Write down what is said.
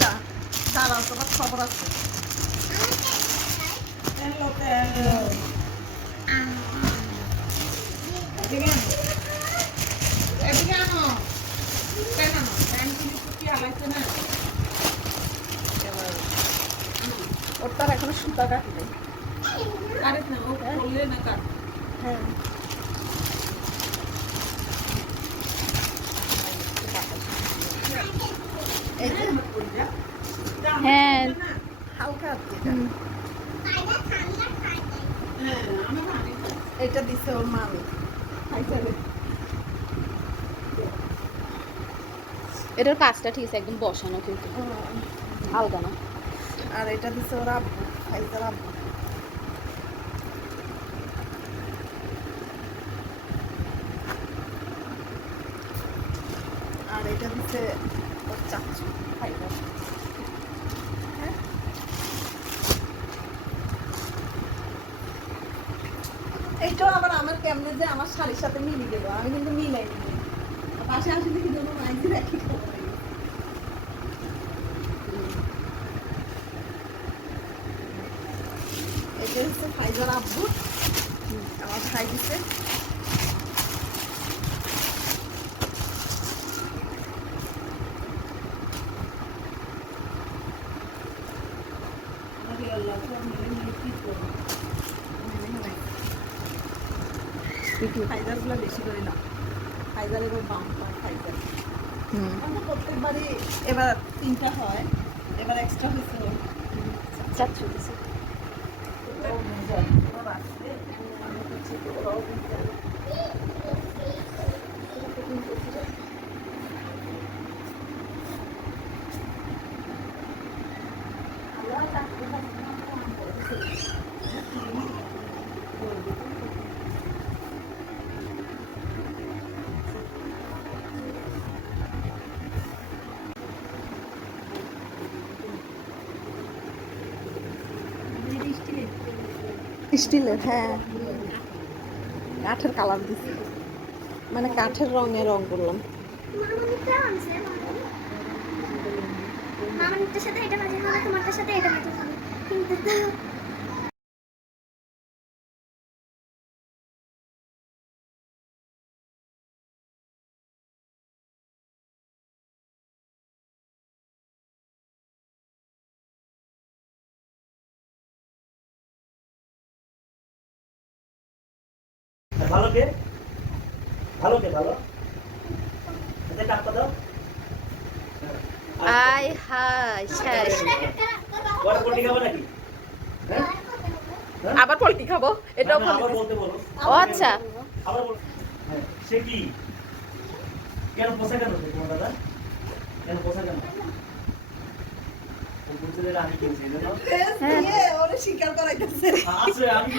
কইরা দাঁড়াও, তোমার খবর আছে। ওর তার এখনো সুতা কাটি নেই। আরে না, ও করলে না কাট। হ্যাঁ এই যে হ্যাঁ হালকা আছে এটা। হ্যাঁ, আমার ভাবি এটা দিছে ওর মামি খাইতে। এটার কাজটা ঠিক আছে, একদম বসানো কিন্তু আলগা না। আর এটা দিছে ওর আব্বু, ফাইজার আব্বু। আর এটা দিছে ওর চাচু ফাইজার। হ্যাঁ এইটাও আবার আমার কেমনে যে আমার শাড়ির সাথে মিলে গেল, আমি কিন্তু মিলাইনি। পাশে আসে দেখি দুটো মাইজের একই খবর হয়ে গেছে। এটা হচ্ছে ফাইজার আব্বু, আমার ভাই দিছে। ফাইজারগুলো বেশি করে না, ফাইজার এবার বাম পায় ফাইজার। আমরা প্রত্যেকবারই এবার 3টা হয়, এবার এক্সট্রা হয়েছে। চাচ্ছু দিছে। স্টিলের, হ্যাঁ কাঠের কালার দিচ্ছি, মানে কাঠের রঙে রং করলাম। মামার সাথে এটা মাঝে খাবে, তোমারটার সাথে এটা মাঝে খাবে, কিন্তু ভালো কে ভালো কে ভালো এটা টাকা দাও। আয় হায় শেষ। বড় কোটি খাবে নাকি? হ্যাঁ আবার পোলট্রি খাবো, এটাও না, আবার বলতে বলো। ও আচ্ছা, আবার বল। হ্যাঁ, সে কি কেন পোষা কেন তোমার দাদা? কেন পোষা কেন? ও বলছে যে আমি কিনছি, জানো? ওরে স্বীকার করাইতেছে। আছে আমি